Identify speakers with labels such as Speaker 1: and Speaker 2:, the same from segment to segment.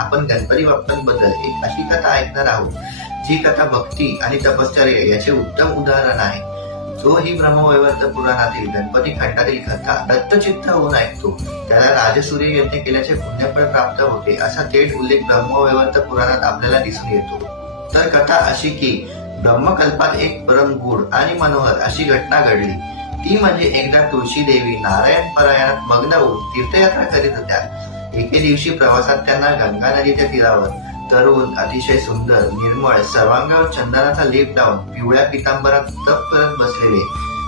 Speaker 1: आपण गणपती बाप्पांबद्दल एक अशी कथा ऐकणार आहोत जी कथा भक्ती आणि तपश्चर्या याचे उत्तम उदाहरण आहे. जो ही ब्रह्मवैवर्त पुराणातील गणपती खंडातील कथा दत्तचित्त होऊन ऐकतो. त्याला राजसूर्य यज्ञ केल्याचे पुण्यफळ प्राप्त होते असा थेट उल्लेख ब्रह्मवैवर्त पुराणात आपल्याला दिसून येतो. तर कथा अशी की ब्रह्मकल्पात एक परम गुढ आणि मनोहर अशी घटना घडली. ती म्हणजे एकदा तुळशी देवी नारायण परायणात मग्न होऊन तीर्थयात्रा करीत होत्या. एके दिवशी प्रवासात त्यांना गंगा नदीच्या तीरावर तरुण अतिशय सुंदर निर्मळ सर्वांगावर चंदनाचा लेप लावून पिवळ्या पितांबरात तप करत बसलेले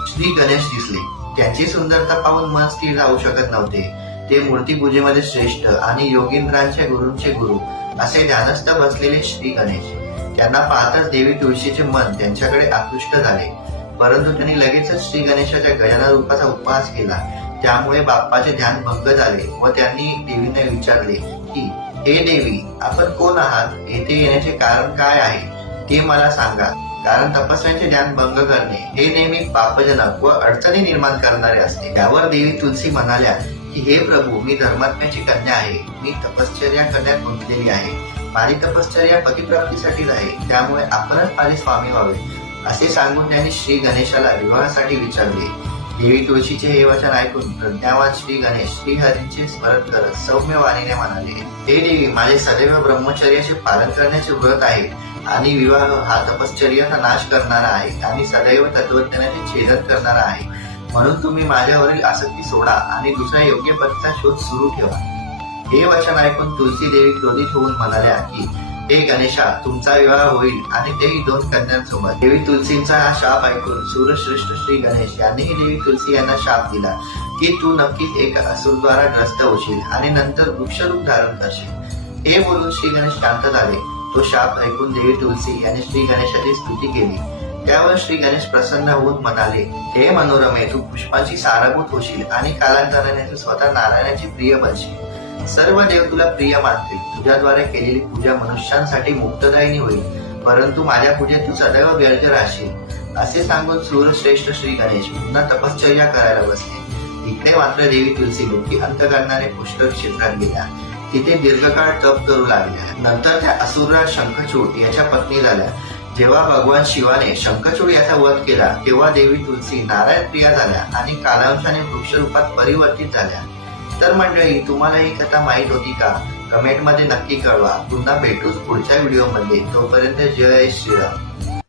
Speaker 1: श्री गणेश दिसले. त्यांची सुंदरता पाहून मन स्थिर राहू शकत नव्हते. ते मूर्तीपूजेमध्ये श्रेष्ठ आणि योगींद्रांच्या गुरूंचे गुरु असे ध्यानस्थ बसलेले श्री गणेश. त्यांना पाहताच देवी तुळशीचे मन त्यांच्याकडे आकृष्ट झाले. परंतु त्यांनी लगेचच श्री गणेशाच्या गजाना रूपाचा उपहास केला. त्यामुळे बाप्पाचे ध्यान भंग झाले व त्यांनी देवीने विचारले की हे देवी आपण कोण आहात? येथे येण्याचे कारण काय आहे? ते मला सांगा. कारण तपस्यांचे ध्यान भंग करणे हे नेहमी पापजनक व अडचणी निर्माण करणारे असते. त्यावर देवी तुलसी म्हणाल्या की हे प्रभू मी धर्मात्म्याची कन्या आहे. मी तपश्चर्या करण्यात गुंतलेली आहे. माझी तपश्चर्या पतिप्राप्तीसाठीच आहे. त्यामुळे आपणच माझे स्वामी व्हावे. असे सांगून त्यांनी श्री गणेशाला विवाहासाठी विचारले. देवी तुळशीचे हे वचन ऐकून प्रज्ञावान श्री गणेश श्री हरींचे स्मरण करत सौम्य वाणीने म्हणाले हे देवी माझे सदैव ब्रह्मचर्याचे पालन करण्याचे व्रत आहे आणि विवाह हा तपश्चर्याचा नाश करणारा आहे आणि सदैव तत्वज्ञानाचे छेदन करणारा आहे. म्हणून तुम्ही माझ्यावरील आसक्ती सोडा आणि दुसऱ्या योग्य पतीचा शोध सुरू ठेवा. हे वचन ऐकून तुलसी देवी क्रोधित होऊन म्हणाल्या की हे गणेशा तुमचा विवाह होईल आणि तेही दोन कन्यांसोबत. देवी तुलसींचा हा शाप ऐकून सूर्यश्रेष्ठ श्री गणेश यांनीही देवी तुलसी यांना शाप दिला की तू नक्कीच एक असुरद्वारा ग्रस्त होशील आणि नंतर वृक्षरूप धारण करशील. हे बोलून श्री गणेश शांत झाले. तो शाप ऐकून देवी तुलसी यांनी श्री गणेशाची स्तुती केली. त्यावर श्री गणेश प्रसन्न होऊन म्हणाले हे मनोरमे तू पुष्पाची सारभूत होशील आणि कालांतराने तू स्वतः नारायणाची प्रिय बनशील. सर्व देव तुला प्रिय मानतील. तुझ्याद्वारे केलेली पूजा मनुष्यांसाठी मुक्तदायिनी होईल. परंतु माझ्या पूजेत तू सदैव व्यर्थ राहशील. असे सांगून सूरश्रेष्ठ श्री गणेश पुन्हा तपश्चर्या करायला बसले. इकडे मात्र देवी तुलसी लोकी अंत करणारे पुष्कर क्षेत्रात गेल्या. तिथे दीर्घकाळ तप करू लागल्या. नंतर त्या असुरराज शंखचूड याच्या पत्नी झाल्या. जेव्हा भगवान शिवाने शंखचूड याचा वध केला तेव्हा देवी तुलसी नारायण प्रिया झाल्या आणि कालांशाने वृक्षरूपात परिवर्तित झाल्या. तर मंडळी तुम्हाला ही कथा माहीत होती का? कमेंटमध्ये नक्की कळवा. पुन्हा भेटूच पुढच्या व्हिडिओमध्ये तोपर्यंत जय श्रीराम.